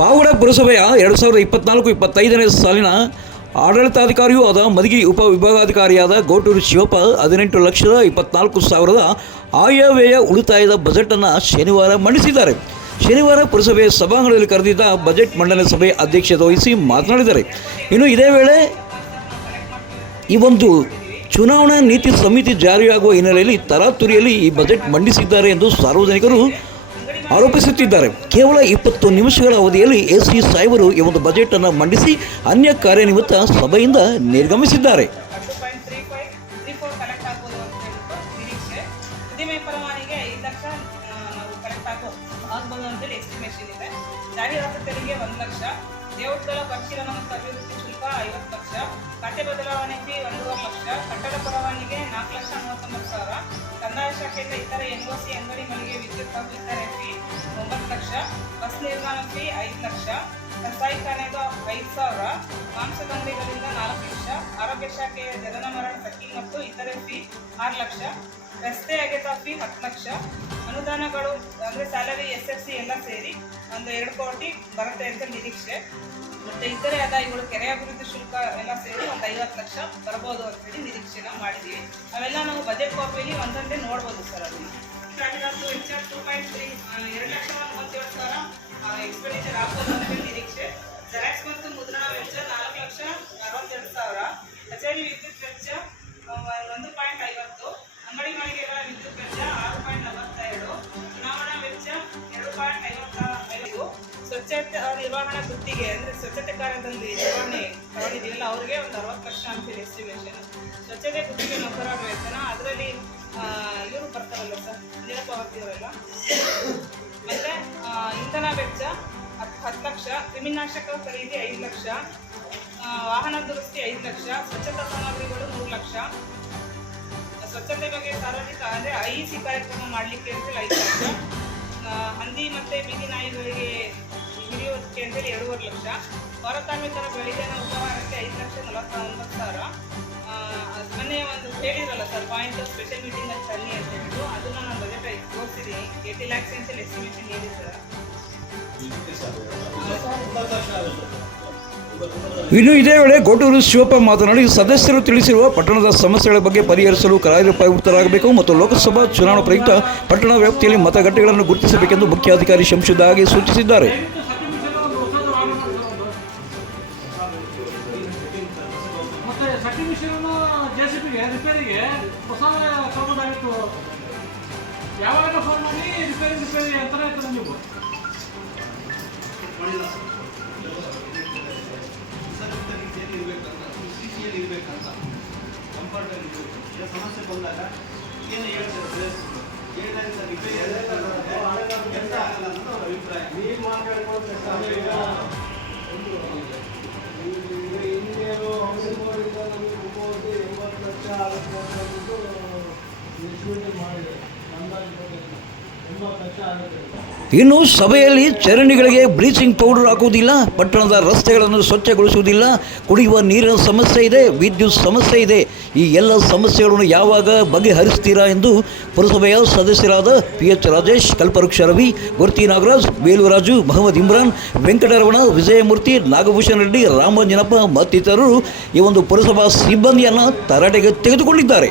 ಪುರಸಭೆಯ ಎರಡು ಸಾವಿರದ ಇಪ್ಪತ್ನಾಲ್ಕು, ಇಪ್ಪತ್ತೈದನೇ ಸಾಲಿನ ಆಡಳಿತಾಧಿಕಾರಿಯೂ ಆದ ಮಧುಗಿರಿ ಉಪವಿಭಾಗಾಧಿಕಾರಿಯಾದ ಗೋಟೂರು ಶಿವಪ್ಪ ಹದಿನೆಂಟು ಲಕ್ಷದ ಇಪ್ಪತ್ನಾಲ್ಕು ಸಾವಿರದ ಆಯವ್ಯಯ ಉಳಿತಾಯದ ಬಜೆಟನ್ನು ಶನಿವಾರ ಮಂಡಿಸಿದ್ದಾರೆ. ಶನಿವಾರ ಪುರಸಭೆಯ ಸಭಾಂಗಣದಲ್ಲಿ ಕರೆದಿದ್ದ ಬಜೆಟ್ ಮಂಡನೆ ಸಭೆ ಅಧ್ಯಕ್ಷತೆ ವಹಿಸಿ ಮಾತನಾಡಿದ್ದಾರೆ. ಇನ್ನು ಇದೇ ವೇಳೆ ಈ ಒಂದು ಚುನಾವಣಾ ನೀತಿ ಸಮಿತಿ ಜಾರಿಯಾಗುವ ಹಿನ್ನೆಲೆಯಲ್ಲಿ ತರಾತುರಿಯಲ್ಲಿ ಈ ಬಜೆಟ್ ಮಂಡಿಸಿದ್ದಾರೆ ಎಂದು ಸಾರ್ವಜನಿಕರು ಆರೋಪಿಸುತ್ತಿದ್ದಾರೆ. ಕೇವಲ ಇಪ್ಪತ್ತು ನಿಮಿಷಗಳ ಅವಧಿಯಲ್ಲಿ ಎಸ್ ಸಿ ಸಾಹೇಬರು ಈ ಒಂದು ಬಜೆಟ್ ಅನ್ನು ಮಂಡಿಸಿ ಅನ್ಯ ಕಾರ್ಯನಿಮಿತ್ತ ಸಭೆಯಿಂದ ನಿರ್ಗಮಿಸಿದ್ದಾರೆ. ಕಟ್ಟಡ ಪರವಾನಿಗೆ ನಾಲ್ಕು ಲಕ್ಷ ಮೂವತ್ತೊಂಬತ್ತು ಸಾವಿರ ಕಂದಾಯ ಶಾಖೆಯಿಂದ ಇತರ ಎನ್ ಒ ಲಕ್ಷ ಬಸ್ ನಿರ್ಮಾಣ ಐದು ಲಕ್ಷ ಕಸಾಯಿಖಾನೆದು ಐದು ಸಾವಿರ ಮಾಂಸದಂಗಡಿಗಳಿಂದ ನಾಲ್ಕು ಲಕ್ಷ, ಆರೋಗ್ಯ ಶಾಖೆಯ ಜನನ ಮರಣ ಸಖಿ ಮತ್ತು ಇತರೆ ಫೀ ಆರು ಲಕ್ಷ, ರಸ್ತೆ ಅಗೆತ ಫೀ ಹತ್ತು ಲಕ್ಷ, ಅನುದಾನಗಳು ಅಂದರೆ ಸ್ಯಾಲರಿ ಎಸ್ ಎಫ್ ಸಿ ಎಲ್ಲ ಸೇರಿ ಒಂದು ಎರಡು ಕೋಟಿ ಬರುತ್ತೆ ಅಂತ ನಿರೀಕ್ಷೆ. ಮತ್ತು ಇತರೆ ಆದಾಯಗಳು ಕೆರೆ ಅಭಿವೃದ್ಧಿ ಶುಲ್ಕ ಎಲ್ಲ ಸೇರಿ ಒಂದು ಐವತ್ತು ಲಕ್ಷ ಬರ್ಬೋದು ಅಂತೇಳಿ ನಿರೀಕ್ಷೆನ ಮಾಡಿದ್ದೀವಿ. ಅವೆಲ್ಲ ನಾವು ಬಜೆಟ್ ಕಾಪಿಯಲ್ಲಿ ಒಂದೊಂದೇ ನೋಡ್ಬೋದು ಸರ್ ಅದನ್ನು. ವೆಚ್ಚ ಟೂ ಪಾಯಿಂಟ್ ತ್ರೀ ಎರಡು ಲಕ್ಷ ಸಾವಿರ ನಿರೀಕ್ಷೆ. ಜೆರಾಕ್ಸ್ ಮತ್ತು ಮುದ್ರಣ ವೆಚ್ಚ ನಾಲ್ಕು ಲಕ್ಷ ಅರವತ್ತೆರಡು ಸಾವಿರ. ವಿದ್ಯುತ್ ವೆಚ್ಚ ಒಂದು ಪಾಯಿಂಟ್ ಐವತ್ತು. ಅಂಗಡಿ ಮಳಿಗೆಗಳ ವಿದ್ಯುತ್ ವೆಚ್ಚ ಆರು ಪಾಯಿಂಟ್ ಚುನಾವಣಾ ವೆಚ್ಚ ಎರಡು ಪಾಯಿಂಟ್ ಐವತ್ತ ಐದು. ಸ್ವಚ್ಛತೆ ನಿರ್ವಹಣಾ ಗುತ್ತಿಗೆ, ಅಂದರೆ ಸ್ವಚ್ಛತೆ ಕಾರ್ಯದಲ್ಲಿ ನಿರ್ವಹಣೆ ತಗೊಂಡಿದ್ದೀವಲ್ಲ ಅವ್ರಿಗೆ ಒಂದು ಅರವತ್ತು ಲಕ್ಷ ಅಂತೇಳಿ ಎಸ್ಟಿಮೇಷನ್ ಸ್ವಚ್ಛತೆ ಗುತ್ತಿಗೆ ನೌಕರರ ವೇತನ, ಅದರಲ್ಲಿ ಇವರು ಬರ್ತಾರಲ್ಲ ಸರ್? ಪಾವತಿಯವರೆಲ್ಲ ಮತ್ತೆ ಇಂಧನ ವೆಚ್ಚ ಹತ್ತು ಹತ್ತು ಲಕ್ಷ, ಕ್ರಿಮಿನಾಶಕ ಖರೀದಿ ಐದು ಲಕ್ಷ ವಾಹನ ದುರಸ್ತಿ ಐದು ಲಕ್ಷ, ಸ್ವಚ್ಛತಾ ಸಾಮಗ್ರಿಗಳು ಮೂರು ಲಕ್ಷ. ಸ್ವಚ್ಛತೆ ಬಗ್ಗೆ ಸಾರ್ವಜನಿಕ ಅಂದರೆ ಐ ಸಿ ಕಾರ್ಯಕ್ರಮ ಮಾಡಲಿಕ್ಕೆ ಅಂತೇಳಿ ಐದು ಲಕ್ಷ. ಹಂದಿ ಮತ್ತು ಬೀದಿ ನಾಯಿಗಳಿಗೆ ಹಿಡಿಯೋದಕ್ಕೆ ಅಂತೇಳಿ ಎರಡೂವರೆ ಲಕ್ಷ. ಪೌರ ಬೆಳಿಗ್ಗೆ ಉಪಹಾರಕ್ಕೆ ಐದು ಲಕ್ಷ ನಲವತ್ತೊಂಬತ್ತು ಸಾವಿರ. ಹೇಳಿರಲ್ಲ ಸರ್ ಪಾಯಿಂಟ್ ಸ್ಪೆಷಲ್ ಮೀಟಿಂಗ್ ಅಲ್ಲಿ ತನ್ನಿ ಅಂತ ಹೇಳಿದ್ರು ಅದನ್ನ ನಾನು ಬಜೆಟ್ ತೋರಿಸಿದ್ದೀನಿ ಏಯ್ಟಿ ಲ್ಯಾಕ್ಸ್ ಅಂತೇಳಿ ಎಸ್ಟಿಮೇಷನ್ ಇದೆ ಸರ್ ಇನ್ನು ಇದೇ ವೇಳೆ ಗೋಟೂರು ಶಿವಪ್ಪ ಮಾತನಾಡಿ, ಸದಸ್ಯರು ತಿಳಿಸಿರುವ ಪಟ್ಟಣದ ಸಮಸ್ಯೆಗಳ ಬಗ್ಗೆ ಪರಿಹರಿಸಲು ಕಾರ್ಯಪ್ರವೃತ್ತರಾಗಬೇಕು ಮತ್ತು ಲೋಕಸಭಾ ಚುನಾವಣಾ ಪ್ರಯುಕ್ತ ಪಟ್ಟಣ ವ್ಯಾಪ್ತಿಯಲ್ಲಿ ಮತಗಟ್ಟೆಗಳನ್ನು ಗುರುತಿಸಬೇಕೆಂದು ಮುಖ್ಯಾಧಿಕಾರಿ ಶಂಶುದಾಗಿ ಸೂಚಿಸಿದ್ದಾರೆ. ಸಟ್ಟಿ ಮಿಷನ್ ಜೆ ಸಿ ಪಿಗೆ ರಿಪೇರಿಗೆ ಹೊಸ ತಗೋದಾಗಿತ್ತು ಯಾವಾಗ ಫೋನ್ ಮಾಡಿ ರಿಪೇರಿ ರಿಪೇರಿ ಅಂತಾನೆ ಇರ್ತದೆ ನೀವು. ಸಮಸ್ಯೆ ಬಂದಾಗ ಏನು ಹೇಳ್ತಾರೆ ಹೇಳಿದಾಗ ರಿಪೇರಿ ಅಂತ ಅಭಿಪ್ರಾಯ. ನೀವು ಇಂಜಿನಿಯರು ಇನ್ನು ಸಭೆಯಲ್ಲಿ ಚರಂಡಿಗಳಿಗೆ ಬ್ಲೀಚಿಂಗ್ ಪೌಡರ್ ಹಾಕುವುದಿಲ್ಲ, ಪಟ್ಟಣದ ರಸ್ತೆಗಳನ್ನು ಸ್ವಚ್ಛಗೊಳಿಸುವುದಿಲ್ಲ, ಕುಡಿಯುವ ನೀರಿನ ಸಮಸ್ಯೆ ಇದೆ, ವಿದ್ಯುತ್ ಸಮಸ್ಯೆ ಇದೆ. ಈ ಎಲ್ಲ ಸಮಸ್ಯೆಗಳನ್ನು ಯಾವಾಗ ಬಗೆಹರಿಸ್ತೀರಾ ಎಂದು ಪುರಸಭೆಯ ಸದಸ್ಯರಾದ ಪಿ ಎಚ್ ರಾಜೇಶ್, ಕಲ್ಪವೃಕ್ಷ ರವಿ, ಗುರ್ತಿ ನಾಗರಾಜ್ ಬೇಲುರಾಜು ಮಹಮ್ಮದ್ ಇಮ್ರಾನ್, ವೆಂಕಟರಮಣ, ವಿಜಯಮೂರ್ತಿ, ನಾಗಭೂಷಣ ರೆಡ್ಡಿ, ರಾಮಂಜನಪ್ಪ ಮತ್ತಿತರರು ಈ ಒಂದು ಪುರಸಭಾ ಸಿಬ್ಬಂದಿಯನ್ನು ತರಾಟೆಗೆ ತೆಗೆದುಕೊಂಡಿದ್ದಾರೆ.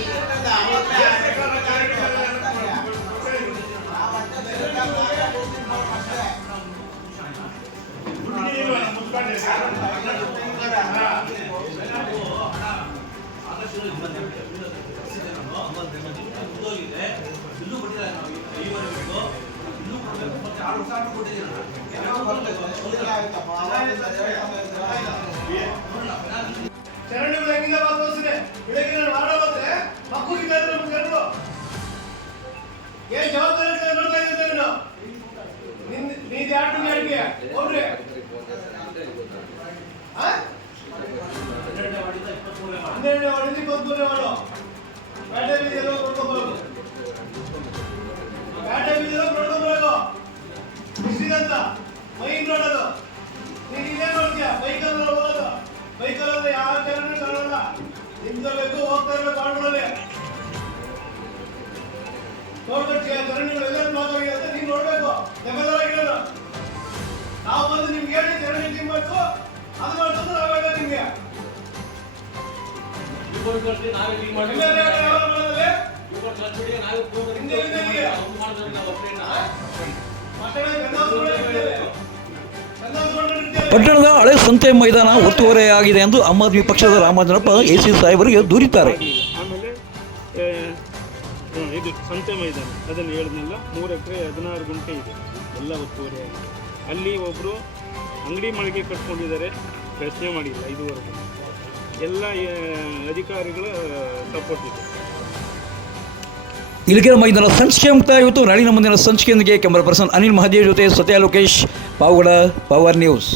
ಇನ್ನೂ ನಾವು ಮತ್ತೆ ಆರು ವರ್ಷ ಏನ್ ಜವಾಬ್ದಾರಿ ನೋಡ್ತಾ ಇದ್ದೇನೆ ನೀನು ನಿಂದ ಯಾರು ಅಡಿಗೆ ಹೋಗ್ರಿ. ಹನ್ನೆರಡನೇ ವಾರ್ಡಿಂದ ಇಪ್ಪತ್ಮೂರನೇ ವಾರ್ಡು ಬ್ಯಾಟೆ ಬೀದಿಯೆಲ್ಲ ಕೊಡ್ಕೊಂಬರೋದು ಬ್ಯಾಟೆ ಬೀದಿಯೆಲ್ಲ ಕೊಡ್ಕೊಂಬರೋದು ಇಷ್ಟಿಗಂತ ಮೈನ್ ರೋಡ್ ಅದು ನೀನ್ ಇಲ್ಲೇ ನೋಡ್ತೀಯ ಬೈಕಲ್ಲಿ ಯಾವ ಹೋಗ್ತಾ ಇರ್ಬೇಕು ಆಟೋದಲ್ಲಿ ನೋಡ್ಬೇಕು ಬ್ಲಾಕ್ ಆಗಿದೆ ಅಂತ ನೀನ್ ನೋಡ್ಬೇಕು. ಪಟ್ಟಣದ ಹಳೆ ಸಂತೆ ಮೈದಾನ ಒತ್ತುವರಿಯಾಗಿದೆ ಎಂದು ಆಮ್ ಆದ್ಮಿ ಪಕ್ಷದ ರಾಮಚಂದ್ರಪ್ಪ ಎಸಿ ಸಾಹೇಬರಿಗೆ ದೂರಿದ್ದಾರೆ. ಆಮೇಲೆ ಇದು ಸಂತೆ ಮೈದಾನ. ಅದನ್ನು ಹೇಳಿದ್ನಲ್ಲ ಮೂರು ಎಕರೆ ಹದಿನಾರು ಗುಂಟೆ ಇದೆ. ಎಲ್ಲ ಒತ್ತುವರಿ ಆಗಿದೆ ಅಲ್ಲಿ ಒಬ್ಬರು ಅಂಗಡಿ ಮಳಿಗೆ ಕಟ್ಕೊಂಡಿದ್ದಾರೆ. ಪ್ರಶ್ನೆ ಮಾಡಿಲ್ಲ ಇದುವರೆಗೂ ಎಲ್ಲ ಅಧಿಕಾರಿಗಳ ಸಪೋರ್ಟ್ ಇದೆ. ಇಲ್ಲಿಗೆ ಮೈದಾನ ಸಂಚಿಕೆ ಮುಕ್ತ. ಇವತ್ತು ನಾಳಿನ ಮುಂದಿನ ಸಂಚಿಕೆಯೊಂದಿಗೆ ಕ್ಯಾಮರಾ ಪರ್ಸನ್ ಅನಿಲ್ ಮಹದೇವ್ ಜೊತೆ ಸತ್ಯ ಲೋಕೇಶ್, ಪಾವಗಡ, ಪವರ್ ನ್ಯೂಸ್.